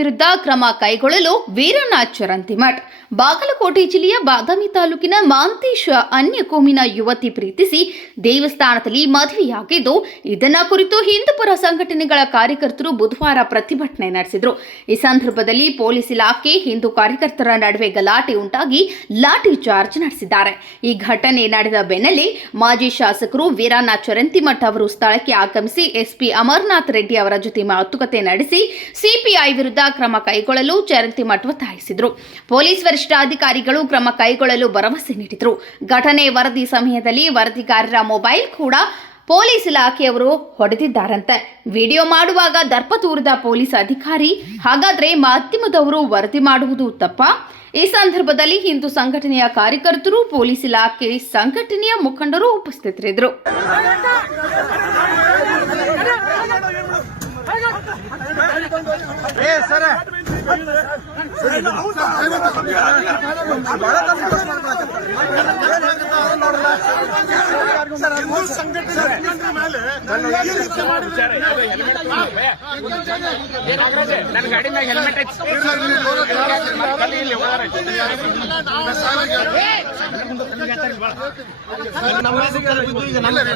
ವಿರುದ್ಧ ಕ್ರಮ ಕೈಗೊಳ್ಳಲು ವೀರನಾಥ್ ಚರಂತಿಮಠ್. ಬಾಗಲಕೋಟೆ ಜಿಲ್ಲೆಯ ಬಾದಾಮಿ ತಾಲೂಕಿನ ಮಾಂತೇಶ ಅನ್ಯ ಕೋಮಿನ ಯುವತಿ ಪ್ರೀತಿಸಿ ದೇವಸ್ಥಾನದಲ್ಲಿ ಮದುವೆಯಾಗಿದ್ದು, ಇದನ್ನ ಕುರಿತು ಹಿಂದೂಪರ ಸಂಘಟನೆಗಳ ಕಾರ್ಯಕರ್ತರು ಬುಧವಾರ ಪ್ರತಿಭಟನೆ ನಡೆಸಿದರು. ಈ ಸಂದರ್ಭದಲ್ಲಿ ಪೊಲೀಸ್ ಇಲಾಖೆ ಹಿಂದೂ ಕಾರ್ಯಕರ್ತರ ನಡುವೆ ಗಲಾಟೆ ಉಂಟಾಗಿ ಲಾಠಿ ಚಾರ್ಜ್ ನಡೆಸಿದ್ದಾರೆ. ಈ ಘಟನೆ ನಡೆದ ಬೆನ್ನಲ್ಲೇ ಮಾಜಿ ಶಾಸಕರು ವೀರನಾಥ್ ಚರಂತಿಮಠ್ ಅವರು ಸ್ಥಳಕ್ಕೆ ಆಗಮಿಸಿ ಎಸ್ಪಿ ಅಮರನಾಥ್ ರೆಡ್ಡಿ ಅವರ ಜೊತೆ ಮಾತುಕತೆ ನಡೆಸಿ ಸಿಪಿಐ ವಿರುದ್ಧ ಕ್ರಮ ಕೈಗೊಳ್ಳಲು ಚರಂತಿಮಠ್ ಒತ್ತಾಯಿಸಿದರು. ಪೊಲೀಸ್ ವರಿಷ್ಠಾಧಿಕಾರಿಗಳು ಕ್ರಮ ಕೈಗೊಳ್ಳಲು ಭರವಸೆ ನೀಡಿದರು. ಘಟನೆ ವರದಿ ಸಮಯದಲ್ಲಿ ವರದಿಗಾರರ ಮೊಬೈಲ್ ಕೂಡ ಪೊಲೀಸ್ ಇಲಾಖೆಯವರು ಹೊಡೆದಿದ್ದಾರಂತೆ. ವಿಡಿಯೋ ಮಾಡುವಾಗ ದರ್ಪ ತೋರಿದ ಪೊಲೀಸ್ ಅಧಿಕಾರಿ, ಹಾಗಾದ್ರೆ ಮಾಧ್ಯಮದವರು ವರದಿ ಮಾಡುವುದು ತಪ್ಪ? ಈ ಸಂದರ್ಭದಲ್ಲಿ ಹಿಂದೂ ಸಂಘಟನೆಯ ಕಾರ್ಯಕರ್ತರು, ಪೊಲೀಸ್ ಇಲಾಖೆ ಸಂಘಟನೆಯ ಮುಖಂಡರು ಉಪಸ್ಥಿತರಿದ್ದರು.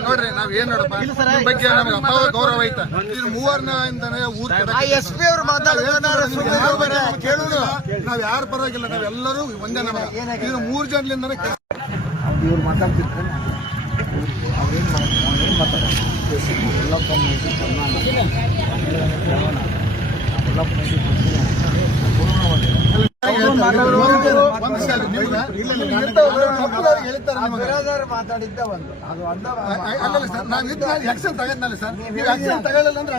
ನೋಡ್ರಿ, ನಾವ್ ಏನ್ ಬಗ್ಗೆ ನಮ್ಗೆ ಅಪಾರ ಗೌರವ ಐತೆ. ಇದು ಮೂವರ್ನಿಂದಾನೆ ಎಸ್ಪಿ ಅವ್ರು ಕೇಳುದು, ನಾವ್ ಯಾರ ಪರವಾಗಿಲ್ಲ, ನಾವೆಲ್ಲರೂ ಒಂದೇ. ನಮಗೆ ಇದು 3 ಜನರಿಂದಾನೆ ಇವ್ರು ಮಾತಾಡ್ತಿರ್ತಾರೆ. ಮಾತಾಡಿದ್ದ ಒಂದು ನಾವ್ ಆಕ್ಷನ್ ತಗೊಂಡ್ನಲ್ಲ ಸರ್, ಆಕ್ಷನ್ ತಗೊಳ್ಳಲ್ಲ ಅಂದ್ರೆ